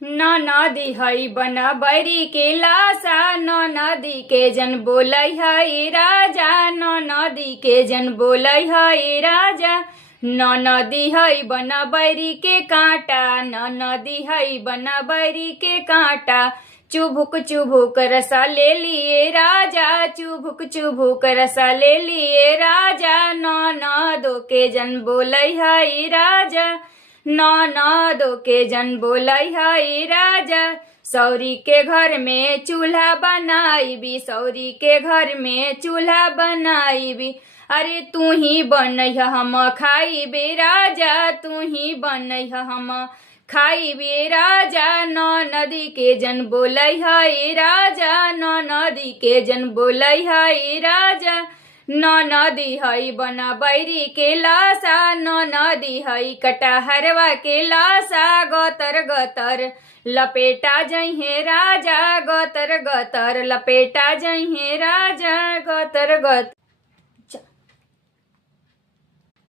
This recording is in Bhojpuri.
न नदी हई बना बैरी के लाशा, न नदी के जन बोलै हई राजा, न नदी के जन बोलै हई राजा। न नदी हई बना बैरी के कांटा, न नदी हई बना बैरी के कांटा। चुभुक चुभुक रसा ले लिए राजा, चुभुक चुभुक रसा ले लिए राजा। ननदो के जन बोलै हई राजा, ननदो के जन बोलै हई राजा। सौरी के घर में चूल्हा बनाईबी, सौरी के घर में चूल्हा बनाईबी। अरे तू ही बनैह हम खाईबे राजा, तू ही बनैह हम खाईबे राजा। नदी के जन बोलै हई राजा, नदी के जन बोलै हई राजा। नदी हई बना बैरी के लाशा, नदी हई कटहरवा के लाशा। गतर गतर लपेटा जइहे राजा, गतर गतर लपेटा जइहे राजा, गतर गतर।